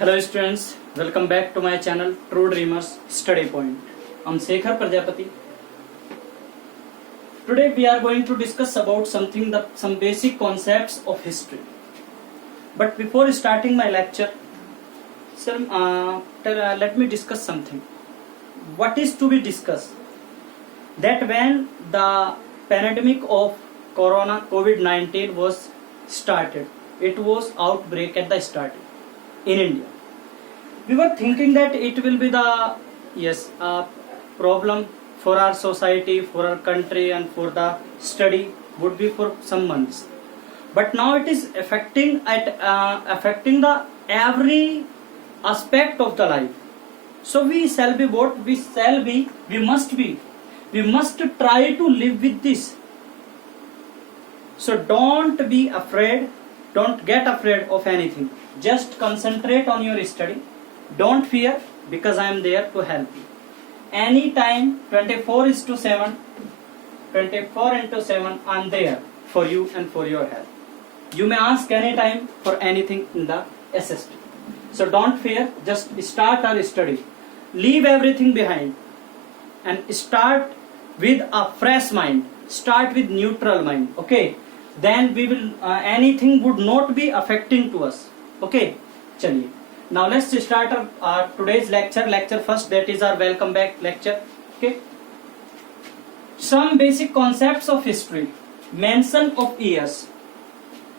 Hello students, welcome back to my channel True Dreamers Study Point. I'm Sekhar Prajapati. Today we are going to discuss about some basic concepts of history. But before starting my lecture, let me discuss something. What is to be discussed? That when the pandemic of Corona COVID-19 was started, it was outbreak at the start in India. We were thinking that it will be the problem for our society, for our country, and for the study would be for some months. But now it is affecting the every aspect of the life. So we shall be what we shall be. We must be. We must try to live with this. So don't be afraid. Don't get afraid of anything. Just concentrate on your study. Don't fear, because I am there to help you. Anytime 24/7, 24/7 I am there for you and for your help. You may ask anytime for anything in the SST. So don't fear, just start our study. Leave everything behind and start with a fresh mind. Start with neutral mind. Okay? Then we will anything would not be affecting to us. Okay? Chaliye. Now let's start our today's lecture first, that is our welcome back lecture. Okay? Some basic concepts of history. Mention of years.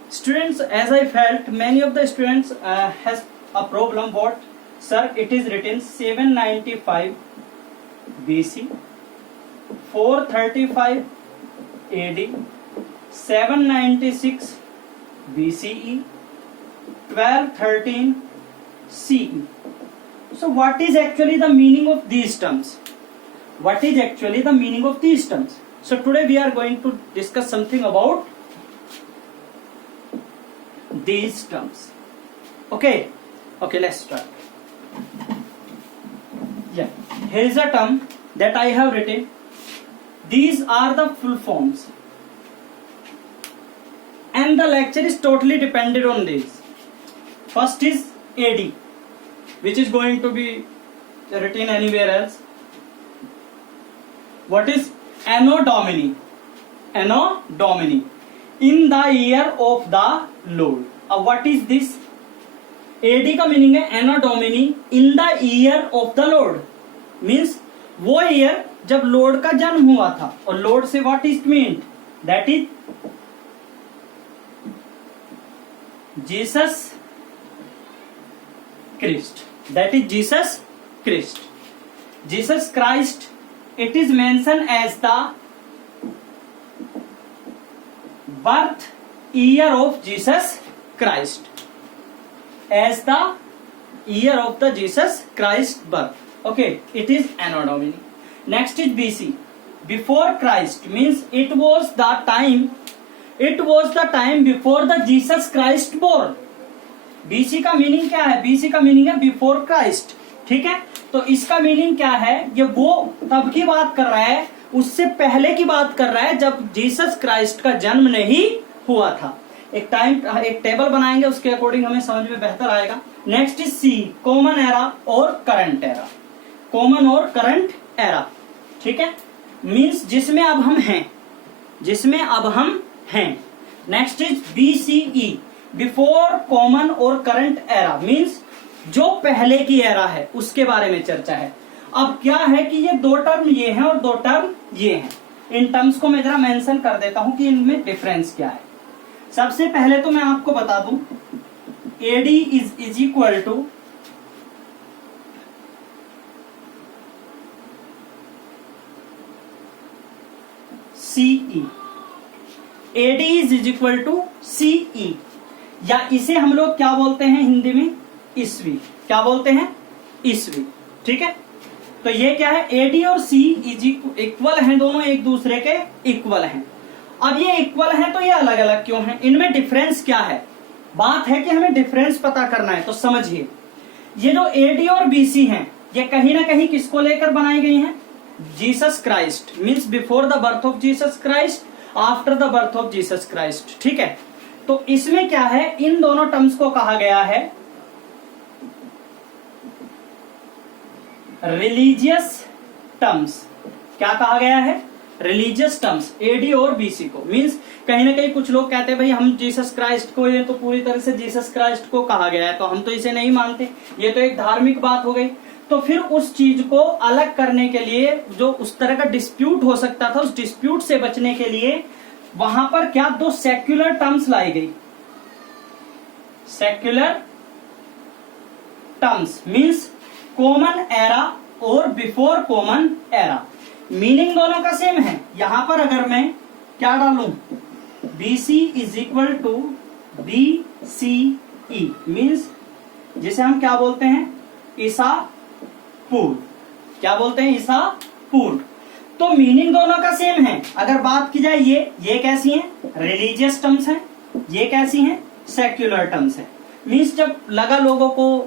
Students, as I felt, many of the students has a problem. What? Sir, it is written 795 BC, 435 AD, 796 BCE, 1213 CE. So what is actually the meaning of these terms? What is actually the meaning of these terms? So today we are going to discuss something about these terms. Okay, let's start. Yeah, here is a term that I have written. These are the full forms, and the lecture is totally dependent on this. First is AD, which is going to be written anywhere else. What is Anno Domini? Anno Domini, in the year of the Lord. What is this? AD का meaning है Anno Domini, in the year of the Lord. Means वो year जब Lord का जन्म हुआ था. और Lord से what is mean? That is Jesus Christ. That is Jesus Christ. Jesus Christ, it is mentioned as the birth year of Jesus Christ. As the year of the Jesus Christ birth. Okay, it is Anno Domini. Next is BC. Before Christ, means it was the time before the Jesus Christ born. BC का meaning क्या है? BC का meaning है before Christ. ठीक है, तो इसका meaning क्या है? ये वो तब की बात कर रहा है, उससे पहले की बात कर रहा है जब जीसस क्राइस्ट का जन्म नहीं हुआ था. एक टेबल बनाएंगे, उसके अकॉर्डिंग हमें समझ में बेहतर आएगा. Next is C, common era और करंट एरा. कॉमन और करंट एरा, ठीक है, मीन्स जिसमें अब हम हैं. Next is BCE, before common और करंट एरा, मीन्स जो पहले की एरा है उसके बारे में चर्चा है. अब क्या है कि ये दो टर्म ये हैं और दो टर्म ये हैं. इन टर्म्स को मैं जरा मेंशन कर देता हूं कि इनमें डिफरेंस क्या है. सबसे पहले तो मैं आपको बता दूं, AD is equal to CE. AD is equal to CE, या इसे हम लोग क्या बोलते हैं हिंदी में? ईस्वी. क्या बोलते हैं? ईस्वी. ठीक है, तो ये क्या है? एडी और सी इज इक्वल हैं, दोनों एक दूसरे के इक्वल हैं. अब ये इक्वल हैं तो ये अलग अलग क्यों हैं? इनमें डिफरेंस क्या है? बात है कि हमें डिफरेंस पता करना है. तो समझिए, ये जो एडी और बीसी हैं, ये कहीं ना कहीं किसको लेकर बनाई गई हैं? Jesus Christ. Means before the birth of Jesus Christ, after the birth of Jesus Christ. ठीक है, तो इसमें क्या है? इन दोनों टर्म्स को कहा गया है रिलीजियस टर्म्स, क्या कहा गया है? रिलीजियस टर्म्स एडी और बीसी को। मींस कहीं ना कहीं कुछ लोग कहते हैं भाई हम जीसस क्राइस्ट को, ये तो पूरी तरह से जीसस क्राइस्ट को कहा गया है तो हम तो इसे नहीं मानते, ये तो एक धार्मिक बात हो गई। तो फिर उस चीज को अलग करने के लिए, जो उस तरह का डिस्प्यूट हो सकता था, उस डिस्प्यूट से बचने के लिए वहां पर क्या दो सेक्युलर टर्म्स लाई गई। Secular terms means common era और बिफोर कॉमन एरा। मीनिंग दोनों का सेम है। यहां पर अगर मैं क्या डालूं, BC is equal to BCE means जिसे हम क्या बोलते हैं, ईसा पूर्व। क्या बोलते हैं? ईसा पूर्व। तो मीनिंग दोनों का सेम है। अगर बात की जाए ये कैसी हैं? रिलीजियस टर्म्स हैं। ये कैसी हैं? सेक्युलर टर्म्स हैं। मीन्स जब लगा लोगों को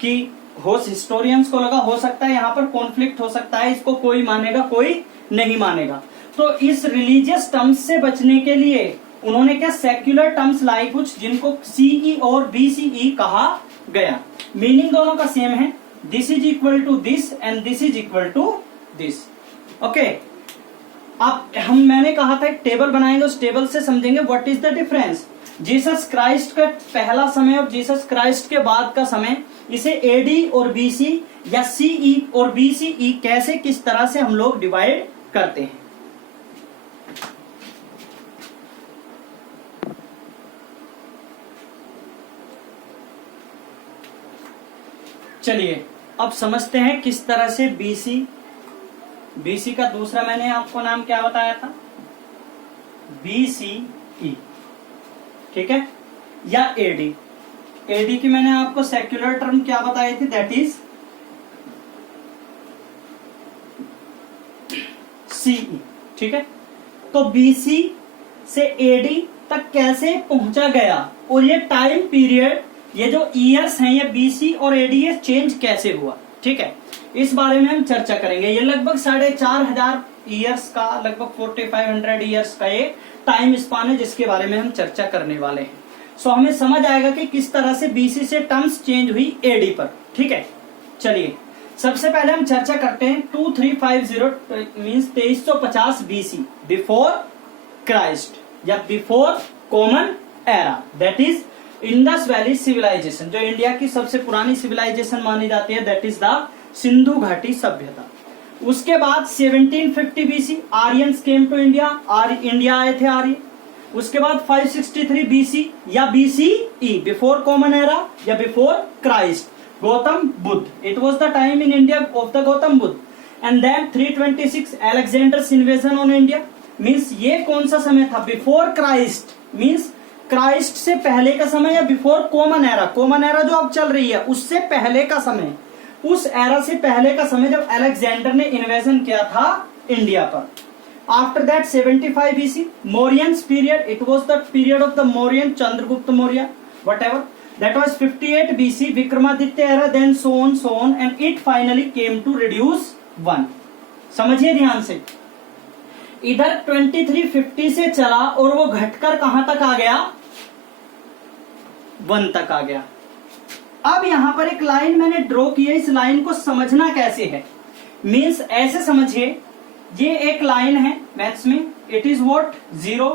कि हिस्टोरियंस को लगा हो सकता है यहाँ पर कॉन्फ्लिक्ट हो सकता है, इसको कोई मानेगा कोई नहीं मानेगा, तो इस रिलीजियस टर्म्स से बचने के लिए उन्होंने क्या सेक्युलर टर्म्स लाई कुछ, जिनको CE और BCE कहा गया। मीनिंग दोनों का सेम है। This is equal to this and this is equal to this. Okay, अब मैंने कहा था एक टेबल बनाएंगे, उस टेबल से समझेंगे what is the difference. Jesus Christ का पहला समय और जीसस क्राइस्ट के बाद का समय, इसे AD और BC या CE और BCE कैसे, किस तरह से हम लोग डिवाइड करते हैं। चलिए अब समझते हैं किस तरह से BC का दूसरा मैंने आपको नाम क्या बताया था, BCE, ठीक है, या AD की मैंने आपको सेक्युलर टर्म क्या बताई थी, दैट इज CE, ठीक है। तो BC से AD तक कैसे पहुंचा गया और ये टाइम पीरियड, ये जो ईयर्स हैं, ये BC और AD ये चेंज कैसे हुआ, ठीक है, इस बारे में हम चर्चा करेंगे। ये लगभग 4500 ईयर्स का, लगभग 4500 ईयर्स का ये टाइम स्पान है जिसके बारे में हम चर्चा करने वाले हैं। सो हमें समझ आएगा कि किस तरह से BC से टर्म्स चेंज हुई AD पर, ठीक है। चलिए सबसे पहले हम चर्चा करते हैं 2350 मींस 2350 BC, बिफोर क्राइस्ट या before common era, that is Indus valley civilisation, जो इंडिया की सबसे पुरानी सिविलाइजेशन मानी जाती है, दैट इज द सिंधु घाटी सभ्यता। उसके बाद 1750 BC Aryans came to India, India आए थे आर्य। उसके बाद 563 BC या BCE, बिफोर कॉमन एरा या before Christ, Gautam Buddha, it was the time in India of the Gautam Buddha. And then 326 Alexander's invasion on India, means ये कौन सा समय था, बिफोर क्राइस्ट, मींस क्राइस्ट से पहले का समय या before common era, common era जो अब चल रही है उससे पहले का समय, उस एरा से पहले का समय जब अलेक्जेंडर ने इन्वेजन किया था इंडिया पर। After that 75 BC Mauryans period, it was the period of the Mauryan, Chandragupta Maurya, whatever, that was 58 BC Vikramaditya era, then so on and it finally came to reduce 1। समझिए ध्यान से, इधर 2350 से चला और वो घटकर कहां तक आ गया, 1 तक आ गया। अब यहां पर एक लाइन मैंने ड्रॉ की है, इस लाइन को समझना कैसे है, मींस ऐसे समझिए, ये एक लाइन है मैथ्स में, it is what 0,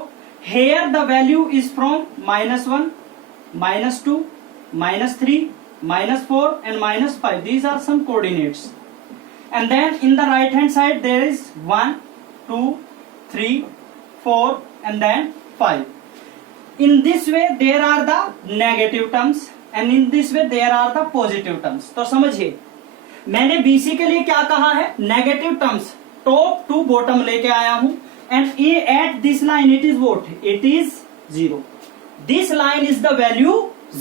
here the value is from -1, -2, -3, -4 and -5, these are some coordinates, and then in the right hand side there is 1, 2, 3, 4 and then 5. In this way there are the negative terms and in this way there are the positive terms। तो समझिए मैंने BC के लिए क्या कहा है, negative terms top to bottom लेके आया हूं, and a at this line it is what, it is 0, this line is the value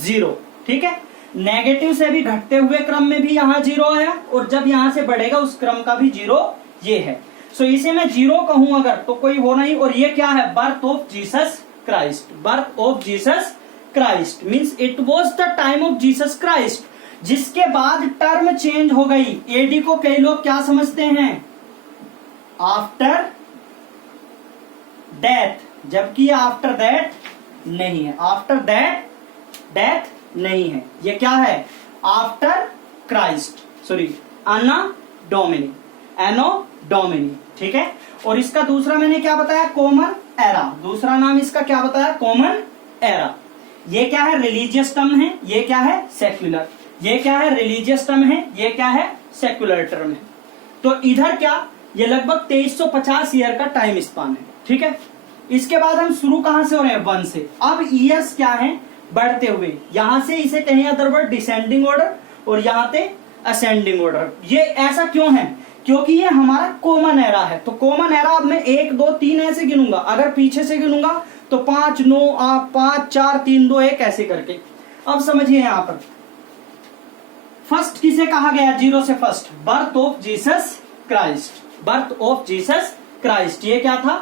0, ठीक है। नेगेटिव से भी घटते हुए क्रम में भी यहां 0 आया और जब यहां से बढ़ेगा उस क्रम का भी 0 ये है। सो इसे मैं 0 कहूं अगर तो कोई वो नहीं, और ये क्या है, birth of Jesus Christ, birth of Jesus Christ means it was the time of Jesus Christ, जिसके बाद टर्म चेंज हो गई। AD को कई लोग क्या समझते हैं, आफ्टर डेथ, जबकि आफ्टर दैट नहीं है, आफ्टर दैट डेथ नहीं है, ये क्या है, आफ्टर क्राइस्ट, सॉरी अना डोमिनी, एनो डोमिनी, ठीक है। और इसका दूसरा मैंने क्या बताया, कॉमन एरा, दूसरा नाम इसका क्या बताया, कॉमन एरा। ये क्या है, रिलीजियस टर्म है, ये क्या है, सेक्युलर। ये क्या है, रिलीजियस टर्म है, ये क्या है, सेक्युलर टर्म है। तो इधर क्या, ये लगभग 2350 ईयर का टाइम स्पान है, ठीक है। इसके बाद हम शुरू कहां से हो रहे हैं, 1 से। अब ईयर्स क्या है, बढ़ते हुए, यहां से इसे कहें अदर वर्ड डिसेंडिंग ऑर्डर, और यहां पे असेंडिंग ऑर्डर। ये ऐसा क्यों है, क्योंकि ये हमारा कॉमन एरा है। तो कॉमन एरा अब मैं 1 2 3 ऐसे गिनूंगा, अगर पीछे से गिनूंगा तो 5 9 5 4 3 2 1 ऐसे करके। अब समझिए यहां पर फर्स्ट किसे कहा गया, 0 से first, birth of Jesus Christ, birth of Jesus Christ, ये क्या था,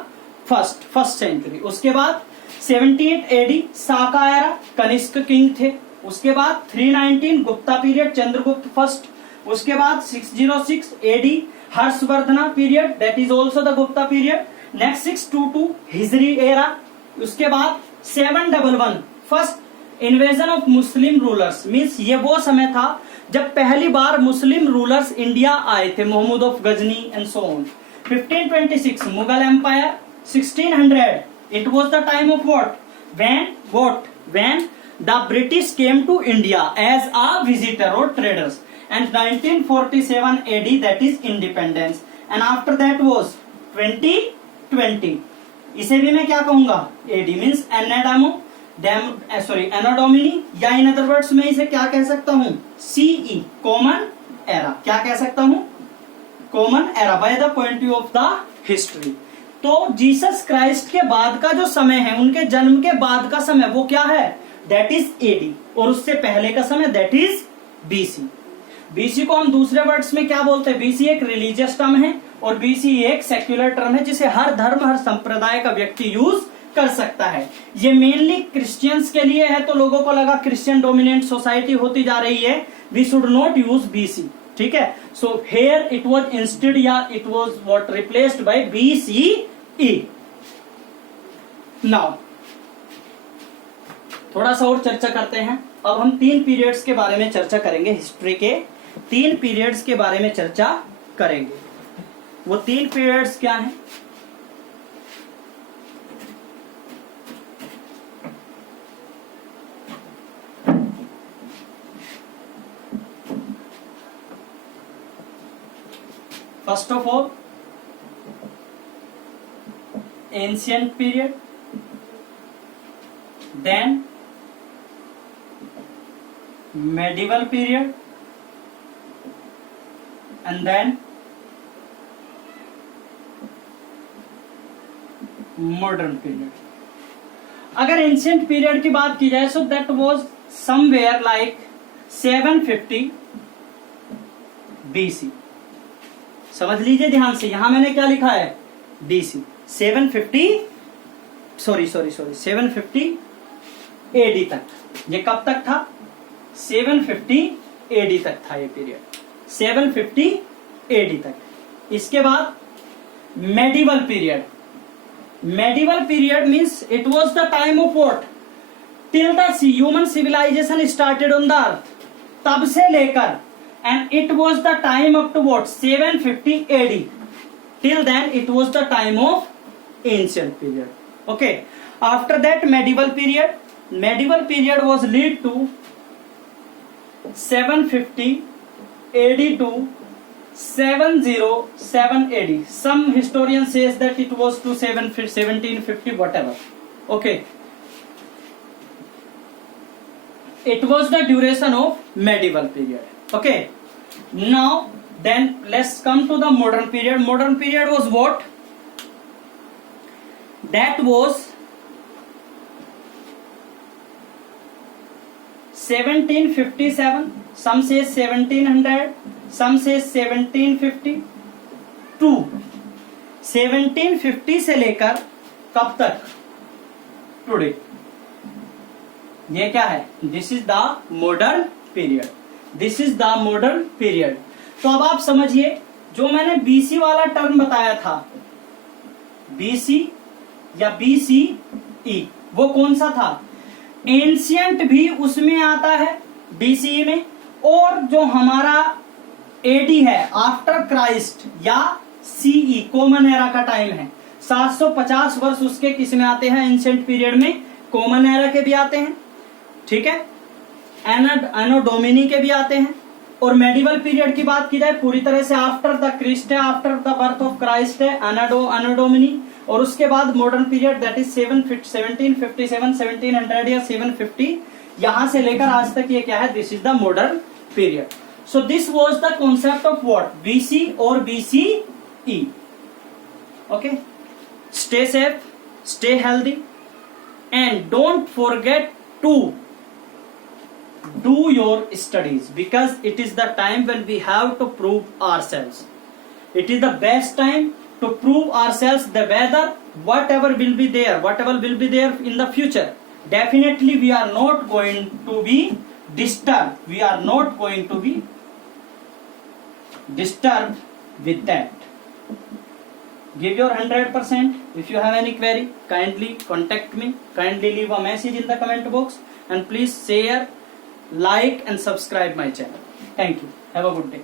फर्स्ट सेंचुरी। उसके बाद 78 एडी साका एरा, कनिष्क किंग थे। उसके बाद 319 गुप्ता पीरियड, चंद्रगुप्त फर्स्ट। उसके बाद 606 AD Harshavardhana period, that is also the Gupta period. Next 622 हिजरी एरा। उसके बाद 711 first invasion of Muslim rulers, means ये वो समय था जब पहली बार मुस्लिम रूलर्स इंडिया आए थे, Mohammad of Ghazni and so on. 1526 Mughal empire. 1600 it was the time of when the British came to India as a visitor or traders, and 1947 AD, that is independence, and after that was 2020, इसे भी मैं क्या कहूंगा, AD means एनो Duminy, या in other words में इसे क्या कह सकता हूं, CE कॉमन एरा, क्या कह सकता हूं, common era by the point view of the history. तो जीसस क्राइस्ट के बाद का जो समय है, उनके जन्म के बाद का समय वो क्या है, दैट इज एडी, और उससे पहले का समय दैट इज बीसी। बीसी को हम दूसरे वर्ड्स में क्या बोलते हैं, बीसी एक रिलीजियस टर्म है और बीसी एक सेक्युलर टर्म है, जिसे हर धर्म हर संप्रदाय का व्यक्ति यूज कर सकता है। ये मेनली क्रिश्चियंस के लिए है, तो लोगों को लगा क्रिश्चियन डोमिनेंट सोसाइटी होती जा रही है, we should not use BC, ठीक है। So here it was instead, या it was what replaced by BCE। Now थोड़ा सा और चर्चा करते हैं। अब हम 3 पीरियड्स के बारे में चर्चा करेंगे, हिस्ट्री के 3 पीरियड्स के बारे में चर्चा करेंगे। वो 3 पीरियड्स क्या हैं, first of all ancient period, then medieval period, and then modern period. अगर एंशिएंट पीरियड की बात की जाए, so that was somewhere like 750 BC। समझ लीजिए ध्यान से, यहां मैंने क्या लिखा है, BC 750 AD तक। ये कब तक था, 750 AD तक था ये पीरियड, 750 AD तक। इसके बाद medieval period, medieval period means it was the time of what, till the human civilisation started on the earth, तब से लेकर, and it was the time up to what 750 AD, till then it was the time of ancient period. Okay, after that medieval period, medieval period was lead to 750 AD to 707 AD. Some historian says that it was to 1750 whatever. Okay, it was the duration of medieval period. Okay, now then let's come to the modern period. Modern period was what, that was 1757, some say 1700, some say 1750 to 1750 से लेकर कब तक, today. ये क्या है, this is the modern period, this is the modern period. तो अब आप समझिए, जो मैंने बीसी वाला टर्म बताया था, बीसी या BCE, वो कौन सा था, एंशिएंट भी उसमें आता है BCE में, और जो हमारा एडी है, आफ्टर क्राइस्ट, या सीई कॉमन एरा का टाइम है। 750 वर्ष उसके किस में आते हैं, एंशिएंट पीरियड में, कॉमन एरा के भी आते हैं, ठीक है, एनो डोमिनी के भी आते हैं। और मेडिवल पीरियड की बात की जाए पूरी तरह से आफ्टर द क्रिस्ट है, after the birth of Christ है, एनो डोमिनी। और उसके बाद मॉडर्न पीरियड दैट इज 1757, 1700 या 750, यहां से लेकर आज तक ये क्या है, this is the modern period. So this was the concept of what, BC और BCE. Okay, stay safe, stay healthy, and don't forget to do your studies, because it is the time when we have to prove ourselves. It is the best time to prove ourselves, the whether whatever will be there in the future, definitely we are not going to be disturbed, we are not going to be disturbed with that. Give your 100%. If you have any query, kindly contact me, kindly leave a message in the comment box, and please share, like and subscribe my channel. Thank you. Have a good day.